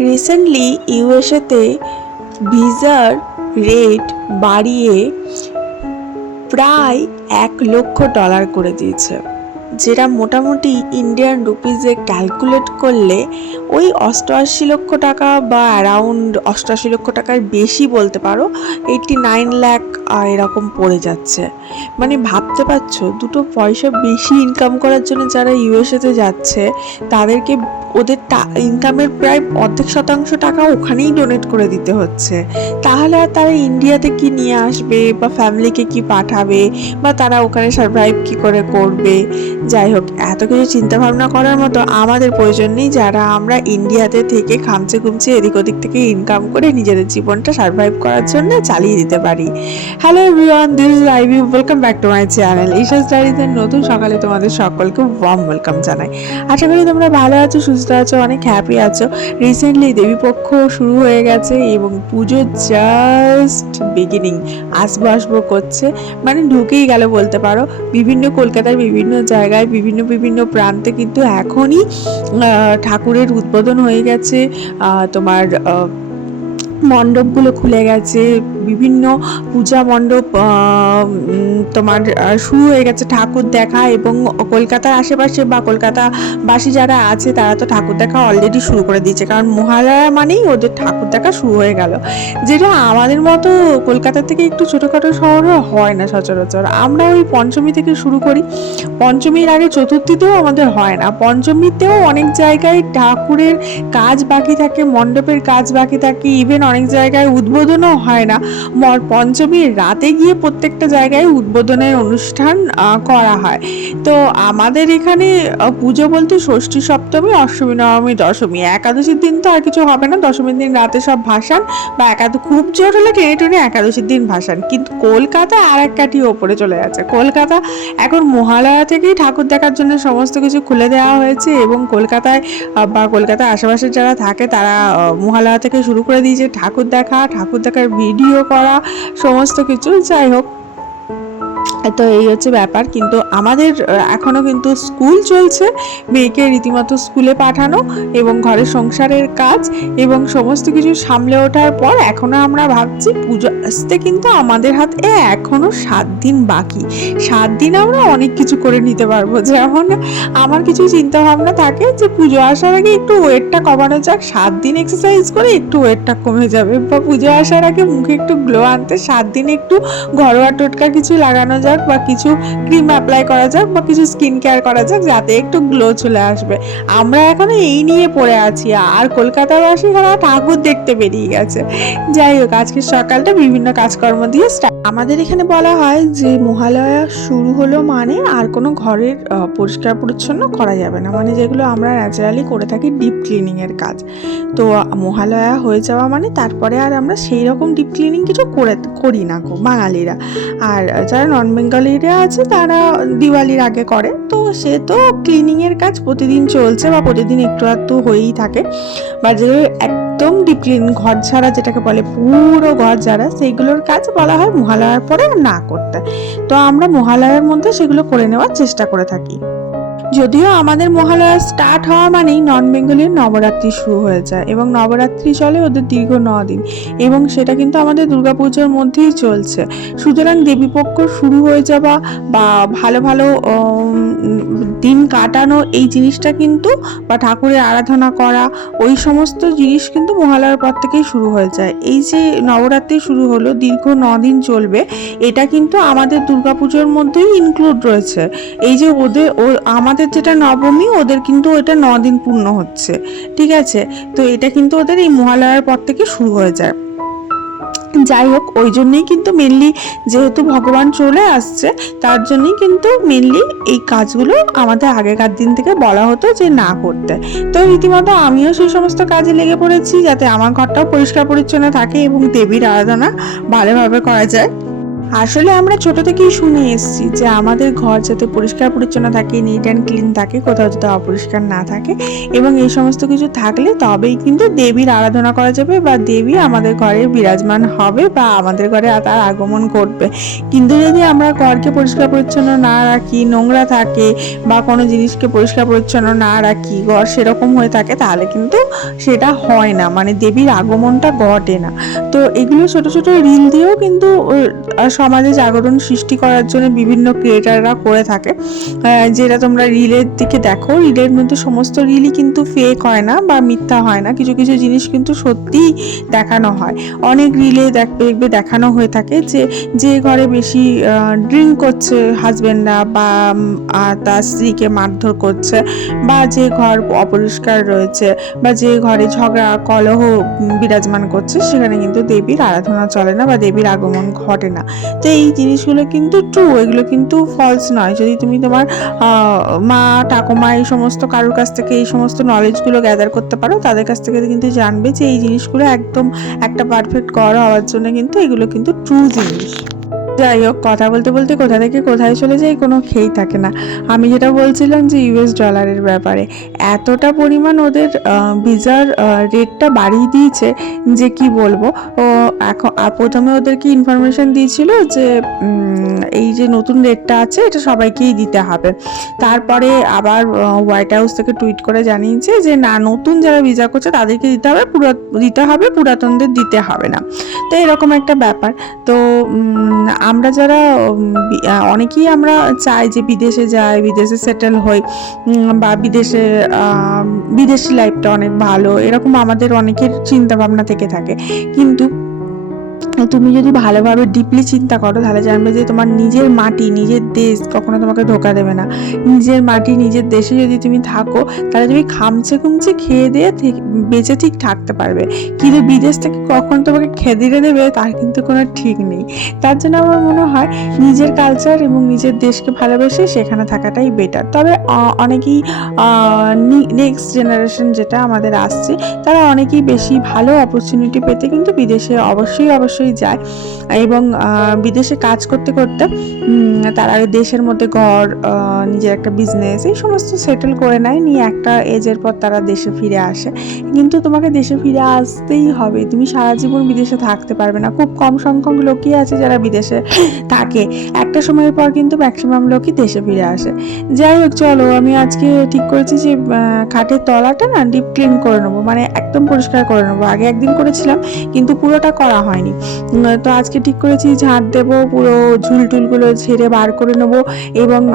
Recently ইউএসএতে ভিসার rate বাড়িয়ে প্রায় এক লক্ষ ডলার করে দিয়েছে। যেটা মোটামুটি ইন্ডিয়ান রুপিজে ক্যালকুলেট করলে ওই অষ্টআশি লক্ষ টাকা বা অ্যারাউন্ড অষ্টআশি লক্ষ টাকার বেশি বলতে পারো এইটটি নাইন ল্যাক এরকম পড়ে যাচ্ছে। মানে ভাবতে পারছ, দুটো পয়সা বেশি ইনকাম করার জন্য যারা ইউএসএতে যাচ্ছে, তাদেরকে ওদের ইনকামের প্রায় অর্ধেক শতাংশ টাকা ওখানেই ডোনেট করে দিতে হচ্ছে। তাহলে আর তারা ইন্ডিয়াতে কি নিয়ে আসবে বা ফ্যামিলিকে কি পাঠাবে বা তারা ওখানে সার্ভাইভ কি করে করবে? যাই হোক, এত কিছু চিন্তা ভাবনা করার মতো আমাদের প্রয়োজন নেই যারা আমরা ইন্ডিয়াতে থেকে খামচে খুমচে এদিক ওদিক থেকে ইনকাম করে নিজেদের জীবনটা সার্ভাইভ করার জন্য চালিয়ে দিতে পারি। Hello everyone this is Ivy welcome back to my channel Isha's ডায়েরিজের নতুন সকালে তোমাদের সকলকে ওয়ার্ম ওয়েলকাম জানাই। আশা করি তোমরা ভালো আছো, সুস্থ আছো, অনেক হ্যাপি আছো। রিসেন্টলি দেবীপক্ষ শুরু হয়ে গেছে এবং পুজো জাস্ট বিগিনিং আসব আসব করছে। মানে ঢুকেই গেল বলতে পারো। বিভিন্ন কলকাতার বিভিন্ন জায়গায় বিভিন্ন বিভিন্ন প্রান্তে কিন্তু এখনই ঠাকুরের উদ্বোধন হয়ে গেছে। তোমার মণ্ডপগুলো খুলে গেছে। বিভিন্ন পূজা মণ্ডপ তোমার শুরু হয়ে গেছে ঠাকুর দেখা এবং কলকাতার আশেপাশে বা কলকাতাবাসী যারা আছে তারা তো ঠাকুর দেখা অলরেডি শুরু করে দিয়েছে। কারণ মহালয়া মানেই ওদের ঠাকুর দেখা শুরু হয়ে গেল। যেটা আমাদের মতো কলকাতা থেকে একটু ছোটোখাটো শহরে হয় না সচরাচর। আমরা ওই পঞ্চমী থেকে শুরু করি। পঞ্চমীর আগে চতুর্থীতেও আমাদের হয় না। পঞ্চমীতেও অনেক জায়গায় ঠাকুরের কাজ বাকি থাকে, মণ্ডপের কাজ বাকি থাকে। ইভেন অনেক জায়গায় উদ্বোধনও হয় না। পঞ্চমীর রাতে গিয়ে প্রত্যেকটা জায়গায় উদ্বোধনের অনুষ্ঠান করা হয়। তো আমাদের এখানে পুজো বলতে ষষ্ঠী সপ্তমী, অষ্টমী, নবমী, দশমী। একাদশীর দিন তো আর কিছু হবে না। দশমীর দিন রাতে সব ভাসান বা একাদ, খুব জোর হলে টেনে টেনে একাদশীর দিন ভাসান। কিন্তু কলকাতা আর এক কাঠি ওপরে চলে যাচ্ছে। কলকাতা এখন মহালয়া থেকেই ঠাকুর দেখার জন্য সমস্ত কিছু খুলে দেওয়া হয়েছে এবং কলকাতায় বা কলকাতার আশেপাশে যারা থাকে তারা মহালয়া থেকে শুরু করে দিয়েছে ঠাকুর দেখা, ঠাকুর দেখার ভিডিও করা সমস্ত কিছু। যাই হোক। তো এই হচ্ছে ব্যাপার। কিন্তু আমাদের এখনও কিন্তু স্কুল চলছে। মেয়েকে রীতিমতো স্কুলে পাঠানো এবং ঘরের সংসারের কাজ এবং সমস্ত কিছু সামলে ওঠার পর এখনও আমরা ভাবছি পুজো আসতে কিন্তু আমাদের হাতে এখনও সাত দিন বাকি। সাত দিন আমরা অনেক কিছু করে নিতে পারব। যেমন আমার কিছু চিন্তা ভাবনা থাকে যে পুজো আসার আগে একটু ওয়েটটা কমানো যাক। সাত দিন এক্সারসাইজ করে একটু ওয়েটটা কমে যাবে। বা পুজো আসার আগে মুখে একটু গ্লো আনতে, সাত দিন একটু ঘরোয়া টোটকা কিছু লাগানো যাক। বা কিছু ক্রিম অ্যাপ্লাই করা যাক বা কিছু স্কিন কেয়ার করা যাক, যাতে একটু গ্লো চলে আসবে। আমরা এখনও এই নিয়ে পড়ে আছি, আর কলকাতাবাসী তারা ঠাকুর দেখতে বেরিয়ে গেছে। যাই হোক আজকে সকালটা বিভিন্ন কাজকর্ম দিয়ে আমাদের এখানে বলা হয় যে মহালয়া শুরু হলো মানে আর কোনো ঘরের পরিষ্কার পরিচ্ছন্ন করা যাবে না। মানে যেগুলো আমরা ন্যাচারালি করে থাকি ডিপ ক্লিনিংয়ের কাজ। তো মহালয়া হয়ে যাওয়া মানে তারপরে আর আমরা সেই রকম ডিপ ক্লিনিং কিছু করে করি না বাঙালিরা। আর যারা নন বেঙ্গলিরা আছে, তারা দিওয়ালির আগে করে। তো সে তো ক্লিনিংয়ের কাজ প্রতিদিন চলছে বা প্রতিদিন একটু আধটু হয়েই থাকে। বা যে একদম ডিপ ক্লিন ঘর ছাড়া যেটাকে বলে পুরো ঘর ছাড়া সেইগুলোর কাজ বলা হয় মহালয়ার পরে না করতে। তো আমরা মহালয়ার মধ্যে সেগুলো করে নেওয়ার চেষ্টা করে থাকি। যদিও আমাদের মহালয়া স্টার্ট হওয়া মানেই নন বেঙ্গলের নবরাত্রি শুরু হয়ে যায় এবং নবরাত্রি চলে ওদের দীর্ঘ ন দিন এবং সেটা কিন্তু আমাদের দুর্গাপুজোর মধ্যেই চলছে। সুতরাং দেবীপক্ষ শুরু হয়ে যাওয়া বা ভালো ভালো দিন কাটানো এই জিনিসটা কিন্তু বা ঠাকুরের আরাধনা করা, ওই সমস্ত জিনিস কিন্তু মহালয়ার পর থেকেই শুরু হয়ে যায়। এই যে নবরাত্রি শুরু হলো, দীর্ঘ দিন চলবে, এটা কিন্তু আমাদের দুর্গাপুজোর মধ্যেই ইনক্লুড রয়েছে। এই যে ওদের, ও আমাদের যেটা নবমী, ওদের কিন্তু এটা দিন পূর্ণ হচ্ছে, ঠিক আছে? তো এটা কিন্তু ওদের এই মহালয়ার পর থেকে শুরু হয়ে যায়। যাই হোক, ওই জন্যই কিন্তু মেনলি যেহেতু ভগবান চলে আসছে, তার জন্যই কিন্তু মেনলি এই কাজগুলো আমাদের আগেকার দিন থেকে বলা হতো যে না করতে। তো রীতিমতো আমিও সেই সমস্ত কাজে লেগে পড়েছি, যাতে আমার ঘরটাও পরিষ্কার পরিচ্ছন্ন থাকে এবং দেবীর আরাধনা ভালোভাবে করা যায়। আসলে আমরা ছোট থেকেই শুনে এসেছি যে আমাদের ঘর যাতে পরিষ্কার পরিচ্ছন্ন থাকে নিট অ্যান্ড ক্লিন থাকে, কোথাও যাতে অপরিষ্কার না থাকে এবং এই সমস্ত কিছু থাকলে তবেই কিন্তু দেবীর আরাধনা করা যাবে বা দেবী আমাদের ঘরে বিরাজমান হবে বা আমাদের ঘরে তার আগমন ঘটবে। কিন্তু যদি আমরা ঘরকে পরিষ্কার পরিচ্ছন্ন না রাখি, নোংরা থাকে বা কোনো জিনিসকে পরিষ্কার পরিচ্ছন্ন না রাখি, ঘর সেরকম হয়ে থাকে, তাহলে কিন্তু সেটা হয় না। মানে দেবীর আগমনটা ঘটে না। তো এগুলো ছোট ছোট রিল দিয়েও কিন্তু সমাজে জাগরণ সৃষ্টি করার জন্য বিভিন্ন ক্রিয়েটাররা করে থাকে। যেটা তোমরা রিলের দিকে দেখো, রিলের মধ্যে সমস্ত রিলই কিন্তু ফেক হয় না বা মিথ্যা হয় না। কিছু কিছু জিনিস কিন্তু সত্যিই দেখানো হয়। অনেক রিলে দেখবে দেখানো হয়ে থাকে যে যে ঘরে বেশি ড্রিঙ্ক করছে হাজবেন্ডরা বা তার স্ত্রীকে মারধর করছে বা যে ঘর অপরিষ্কার রয়েছে বা যে ঘরে ঝগড়া, কলহ বিরাজমান করছে, সেখানে কিন্তু দেবীর আরাধনা চলে না বা দেবীর আগমন ঘটে না। তো এই জিনিসগুলো কিন্তু ট্রু এগুলো কিন্তু ফলস নয়। যদি তুমি তোমার মা, ঠাকুমা এই সমস্ত কারোর কাছ থেকে এই সমস্ত নলেজগুলো গ্যাদার করতে পারো, তাদের কাছ থেকে কিন্তু জানবে যে এই জিনিসগুলো একদম একটা পারফেক্ট ঘর হওয়ার জন্য কিন্তু এগুলো কিন্তু ট্রু জিনিস। যাই হোক, কথা বলতে বলতে কোথা থেকে কোথায় চলে যাই কোনো খেই থাকে না। আমি যেটা বলছিলাম যে ইউএস ডলারের ব্যাপারে, এতটা পরিমাণ ওদের ভিসার রেটটা বাড়িয়ে দিয়েছে যে কি বলব? ও, এখন প্রথমে ওদেরকে ইনফরমেশন দিয়েছিল যে এই যে নতুন রেটটা আছে, এটা সবাইকেই দিতে হবে। তারপরে আবার হোয়াইট হাউস থেকে টুইট করে জানিয়েছে যে, না, নতুন যারা ভিসা করছে, তাদেরকে দিতে হবে, পুরা, দিতে হবে, পুরাতনদের দিতে হবে না। তো এরকম একটা ব্যাপার। তো আমরা যারা অনেকেই আমরা চাই যে বিদেশে যাই, বিদেশে সেটেল হই বা বিদেশে বিদেশি লাইফটা অনেক ভালো, এরকম আমাদের অনেকের চিন্তা ভাবনা থেকে থাকে। কিন্তু তুমি যদি ভালোভাবে ডিপলি চিন্তা করো, তাহলে জানবে যে তোমার নিজের মাটি, নিজের দেশ কখনো তোমাকে ধোকা দেবে না। নিজের মাটি, নিজের দেশে যদি তুমি থাকো, তাহলে তুমি খামচে খুমচে খেয়ে দিয়ে বেঁচে ঠিক থাকতে পারবে। কিন্তু বিদেশ থেকে কখন তোমাকে খেদিয়ে দেবে, তার কিন্তু কোনো ঠিক নেই। তার জন্য আমার মনে হয় নিজের কালচার এবং নিজের দেশকে ভালোবেসে সেখানে থাকাটাই বেটার তবে অনেকেই নেক্সট জেনারেশন যেটা আমাদের আসছে, তারা অনেকেই বেশি ভালো অপরচুনিটি পেতে কিন্তু বিদেশে অবশ্যই অবশ্যই যায়। এবং বিদেশে কাজ করতে করতে তারা দেশের মধ্যে ঘর নিজের একটা বিজনেস এই সমস্ত সেটেল করে নেয়, নিয়ে একটা এজের পর তারা দেশে ফিরে আসে। কিন্তু তোমাকে দেশে ফিরে আসতেই হবে। তুমি সারা জীবন বিদেশে থাকতে পারবে না। খুব কম সংখ্যক লোকই আছে যারা বিদেশে থাকে। একটা সময়ের পর কিন্তু ম্যাক্সিমাম লোকই দেশে ফিরে আসে। যাই হোক, চলো, আমি আজকে ঠিক করেছি যে খাটের তলাটা না ডিপ ক্লিন করে নেব। মানে একদম পরিষ্কার করে নেব। আগে একদিন করেছিলাম, কিন্তু পুরোটা করা হয়নি। তো আজকে ঠিক করেছি, ঝাঁট দেবো, পুরো ঝুল টুলগুলো ঝেড়ে বার করে নেব এবং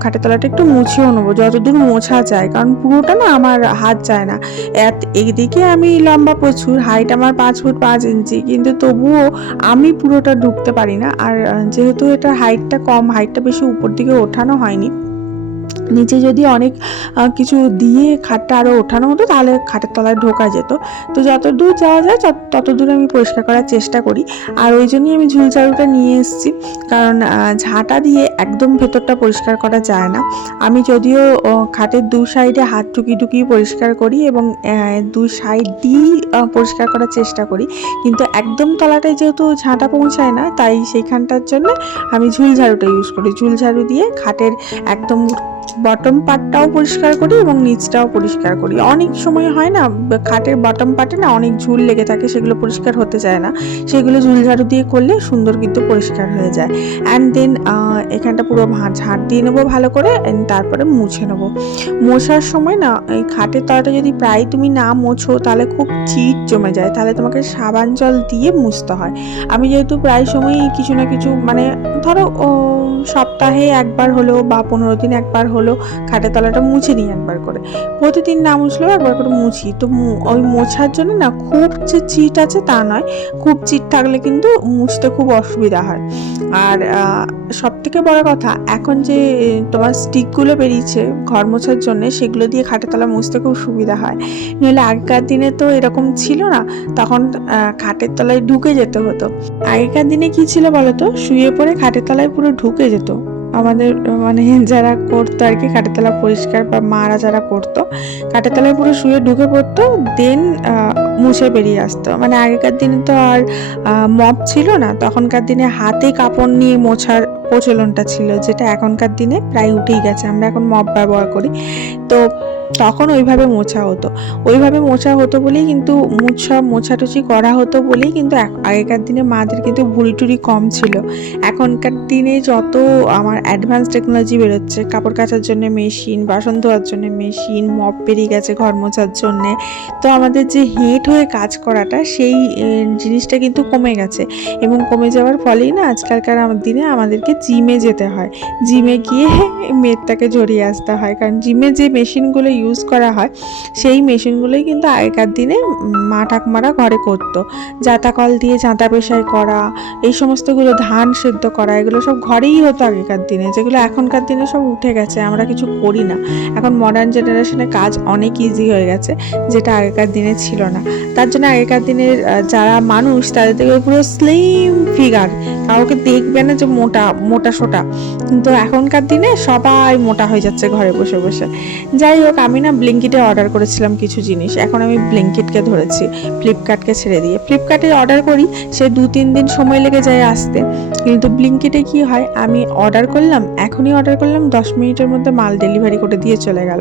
খাটের তলাটা একটু মুছেও নেব, যতদূর মোছা যায়, কারণ পুরোটা না আমার হাত যায় না। এত- এদিকে আমি লম্বা প্রচুর হাইট আমার পাঁচ ফুট পাঁচ ইঞ্চি, কিন্তু তবুও আমি পুরোটা ঢুকতে পারি না। আর যেহেতু এটা হাইটটা কম হাইটটা বেশি উপর দিকে ওঠানো হয়নি নিচে যদি অনেক কিছু দিয়ে খাটটা আরও ওঠানো হতো, তাহলে খাটের তলায় ঢোকা যেত। তো যত দূর যাওয়া যায়, তত- দূর আমি পরিষ্কার করার চেষ্টা করি। আর ওই জন্যই আমি ঝুল ঝাড়ুটা নিয়ে এসেছি। কারণ ঝাঁটা দিয়ে একদম ভেতরটা পরিষ্কার করা যায় না। আমি যদিও খাটের দু সাইডে হাত টুকি টুকি পরিষ্কার করি এবং দুই সাইড দিয়েই পরিষ্কার করার চেষ্টা করি। কিন্তু একদম তলাটায় যেহেতু ঝাঁটা পৌঁছায় না, তাই সেইখানটার জন্য আমি ঝুল ঝাড়ুটা ইউজ করি। ঝুল ঝাড়ু দিয়ে খাটের একদম বটম পার্টটাও পরিষ্কার করি এবং নিচটাও পরিষ্কার করি। অনেক সময় হয় না, খাটের বটম পার্টে না অনেক ঝুল লেগে থাকে, সেগুলো পরিষ্কার হতে চায় না। সেগুলো ঝুল ঝাড়ু দিয়ে করলে সুন্দর কিন্তু পরিষ্কার হয়ে যায়। অ্যান্ড দেন এখানটা পুরো ঝাঁট দিয়ে নেব ভালো করে অ্যান্ড তারপরে মুছে নেব। মোছার সময় না, এই খাটের তলাটা যদি প্রায় তুমি না মোছো, তাহলে খুব চিট জমে যায়। তাহলে তোমাকে সাবান জল দিয়ে মুছতে হয়। আমি যেহেতু প্রায় সময়ই কিছু না কিছু মানে ধরো সপ্তাহে একবার হলো বা পনেরো দিন একবার হলো খাটের তলাটা মুছে নিই একবার করে। প্রতিদিন না মুছলেও একবার করে মুছি। তো ওই মোছার জন্য না খুব যে চিট আছে তা নয়, খুব চিট থাকলে কিন্তু মুছতে খুব অসুবিধা হয়। আর সব থেকে বড় কথা, এখন যে তোমার স্টিকগুলো বেরিয়েছে ঘর মোছার জন্য, সেগুলো দিয়ে খাটের তলা মুছতে খুব সুবিধা হয়। নইলে আগেকার দিনে তো এরকম ছিল না, তখন খাটের তলায় ঢুকে যেতে হতো। আগেকার দিনে কি ছিল বলতো? শুয়ে পড়ে খাটের তলায় পুরো ঢুকে যেত। আমাদের মানে যারা করতো আর কি কাঠেতলা তলা পরিষ্কার বা মারা যারা করতো কাঠেতলায় তলায় পুরো শুয়ে ঢুকে পড়তো দেন মুছে বেরিয়ে আসতো। মানে আগেকার দিনে তো আর মপ ছিল না, তখনকার দিনে হাতে কাপড় নিয়ে মোছার প্রচলনটা ছিল, যেটা এখনকার দিনে প্রায় উঠেই গেছে। আমরা এখন মপ ব্যবহার করি। তো তখন ওইভাবে মোছা হতো। ওইভাবে মোছা হতো বলেই কিন্তু মুছা মোছাটুচি করা হতো বলেই কিন্তু আগেকার দিনে মাদের কিন্তু ভুড়ি টুড়ি কম ছিল। এখনকার দিনে যত আমার অ্যাডভান্স টেকনোলজি বেরোচ্ছে, কাপড় কাচার জন্য মেশিন বাসন ধোয়ার জন্য মেশিন মপ বেরিয়ে গেছে ঘর মোছার জন্যে, তো আমাদের যে হেঁট হয়ে কাজ করাটা সেই জিনিসটা কিন্তু কমে গেছে। এবং কমে যাওয়ার ফলেই না আজকালকার আমার দিনে আমাদেরকে জিমে যেতে হয়। জিমে গিয়ে মেদটাকে ঝরিয়ে আসতে হয়। কারণ জিমে যে মেশিনগুলো ইউজ করা হয়, সেই মেশিনগুলোই কিন্তু আগেকার দিনে মা ঠাকুমারা ঘরে করতো। জাতা কল দিয়ে জাঁতা পেশাই করা, এই সমস্তগুলো ধান সেদ্ধ করা, এগুলো সব ঘরেই হতো আগেকার দিনে, যেগুলো এখনকার দিনে সব উঠে গেছে, আমরা কিছু করি না। এখন মডার্ন জেনারেশনে কাজ অনেক ইজি হয়ে গেছে, যেটা আগেকার দিনে ছিল না। তার জন্য আগেকার দিনের যারা মানুষ, তাদের থেকে পুরো স্লিম ফিগার কাউকে দেখবে না যে মোটা মোটা সোটা। কিন্তু এখনকার দিনে সবাই মোটা হয়ে যাচ্ছে ঘরে বসে বসে। যাই হোক আমি না ব্লিঙ্কিটে অর্ডার করেছিলাম কিছু জিনিস। এখন আমি ব্লিঙ্কিটকে ধরেছি ফ্লিপকার্টকে ছেড়ে দিয়ে। ফ্লিপকার্টে অর্ডার করি, সে দু তিন দিন সময় লেগে যায় আসতে। কিন্তু ব্লিঙ্কিটে কি হয়, আমি অর্ডার করলাম, এখনই অর্ডার করলাম, দশ মিনিটের মধ্যে মাল ডেলিভারি করে দিয়ে চলে গেল।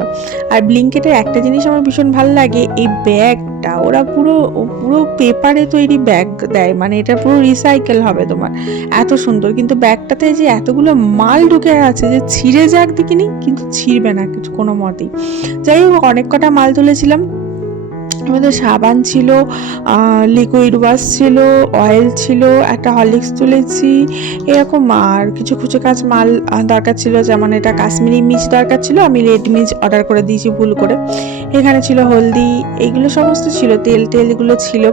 আর ব্লিঙ্কিটের একটা জিনিস আমার ভীষণ ভালো লাগে, এই ব্যাগটা। ওরা পুরো পুরো পেপারে তৈরি ব্যাগ দেয় মানে এটা পুরো রিসাইকেল হবে তোমার। এত সুন্দর, কিন্তু ব্যাগটাতে যে এতগুলো মাল ঢুকে আছে যে ছিঁড়ে যাক দেখিনি, কিন্তু ছিঁড়বে না, কিছু কোনো মতেই। যাই হোক অনেক কটা মাল তুলেছিলাম। আমাদের সাবান ছিল লিকুইড ওয়াশ ছিল অয়েল ছিল, একটা হরলিক্স তুলেছি, এরকম আর কিছু কিছু কাজ মাল দরকার ছিল, যেমন এটা কাশ্মীরি মিচ দরকার ছিল, আমি রেড মিচ অর্ডার করে দিয়েছি ভুল করে। এখানে ছিল হলদি, এইগুলো সমস্ত ছিল, তেল টেল এগুলো ছিল।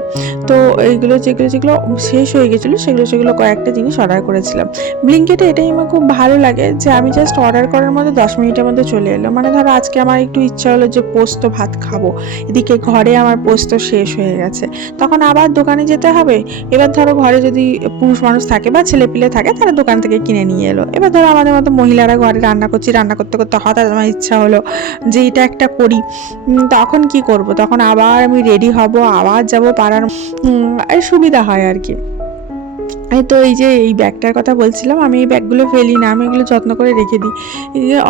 তো এইগুলো যেগুলো যেগুলো শেষ হয়ে গেছিল, সেগুলো সেগুলো কয়েকটা জিনিস অর্ডার করেছিলাম। ব্লিঙ্কেটে এটাই আমার খুব ভালো লাগে যে আমি জাস্ট অর্ডার করার মধ্যে দশ মিনিটের মধ্যে চলে এলো। মানে ধরো আজকে আমার একটু ইচ্ছা হলো যে পোস্ত ভাত খাব। এদিকে ঘরে আমার পোস্ত শেষ হয়ে গেছে। তখন আবার দোকানে যেতে হবে। এবার ধরো ঘরে যদি পুরুষ মানুষ থাকে বা ছেলেপিলে থাকে, তারা দোকান থেকে কিনে নিয়ে এলো। এবার ধরো আমাদের মতো মহিলারা ঘরে রান্না করছি, রান্না করতে করতে হঠাৎ আমার ইচ্ছা হলো যে এটা একটা করি। তখন কি করব? তখন আবার আমি রেডি হব, আবার যাব পাড়ার সুবিধা হয় আর কি। তো এই যে এই ব্যাগটার কথা বলছিলাম, আমি এই ব্যাগগুলো ফেলি না, আমি এগুলো যত্ন করে রেখে দিই।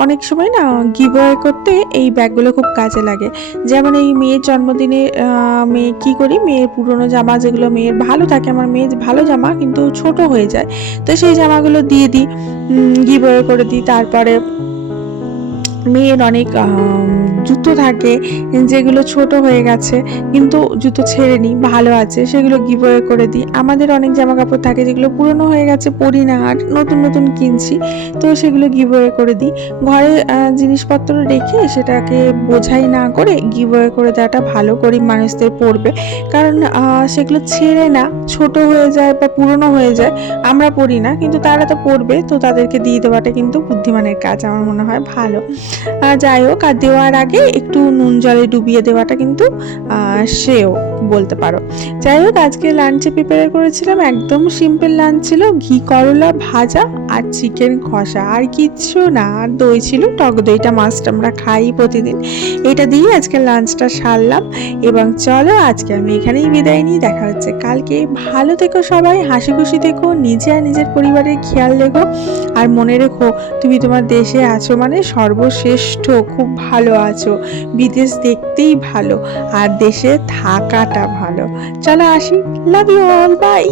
অনেক সময় না গিভ করতে এই ব্যাগগুলো খুব কাজে লাগে। যেমন এই মেয়ের জন্মদিনে মেয়ে কি করি, মেয়ের পুরনো জামা যেগুলো মেয়ের ভালো থাকে, আমার মেয়ের ভালো জামা কিন্তু ছোট হয়ে যায়। তো সেই জামাগুলো দিয়ে দিই গিভ করে দিই, তারপরে মেয়ের অনেক জুতো থাকে, যেগুলো ছোট হয়ে গেছে, কিন্তু জুতো ছেড়ে নিই ভালো আছে, সেগুলো গিভ করে দিই। আমাদের অনেক জামা কাপড় থাকে যেগুলো পুরনো হয়ে গেছে, পরি না, আর নতুন নতুন কিনছি, তো সেগুলো গিভ করে দিই। ঘরে জিনিসপত্র রেখে সেটাকে বোঝাই না করে গিভ করে দেওয়াটা ভালো করি, মানুষদের পড়বে কারণ সেগুলো ছেড়ে না, ছোট হয়ে যায় বা পুরনো হয়ে যায়, আমরা পড়ি না, কিন্তু তারা তো পড়বে তো তাদেরকে দিয়ে দেওয়াটা কিন্তু বুদ্ধিমানের কাজ, আমার মনে হয় ভালো। যাই হোক, আর দেওয়ার আগে একটু নুন জলে ডুবিয়ে দেওয়াটা কিন্তু সেও বলতে পারো। যাই হোক, আজকে লাঞ্চে প্রিপেয়ার করেছিলাম, একদম সিম্পল লাঞ্চ ছিল, ঘি, করলা ভাজা আর চিকেন কষা। আর কিচ্ছু না, আর দই ছিল, টক দইটা মাস্ট আমরা খাই প্রতিদিন। এটা দিয়ে আজকে লাঞ্চটা সারলাম, এবং চলো আজকে আমি এখানেই বিদায় নিই। দেখা হচ্ছে কালকে। ভালো থেকো সবাই, হাসি খুশি থেকো, নিজে আর নিজের পরিবারের খেয়াল রেখো। আর মনে রেখো, তুমি তোমার দেশে আছো মানে সর্বশ্রেষ্ঠ খুব ভালো আছো। বিদেশ দেখতেই ভালো, আর দেশে থাকাটা ভালো। চলো আসি। Love you all by